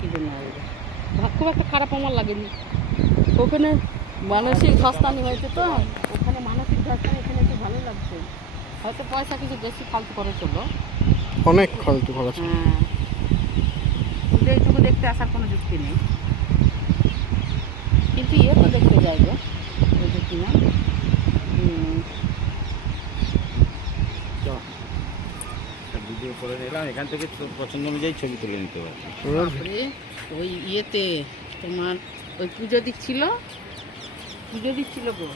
কি জন্য আসবে? খুব একটা খারাপ আমার লাগেনি। ওখানে মানসিক ধস্তানি হয়েছে তো, ওখানে মানসিক ধস্তানি, এখানে একটু ভালো লাগছে। হয়তো পয়সা কিছু বেশি ফালতু করে চললো, অনেক ফালতু খরচ। হ্যাঁ, কিন্তু এইটুকু দেখতে আসার কোনো যুক্তি নেই। কিন্তু ইয়ে তো দেখতে যাইব, ওই যে কিনা ভিডিও করে নিলাম, এখান থেকে তোর পছন্দ অনুযায়ী ছবি তুলে নিতে পারবি। তারপরে ওই ইয়েতে তোমার ওই পুজো দিচ্ছিল গো।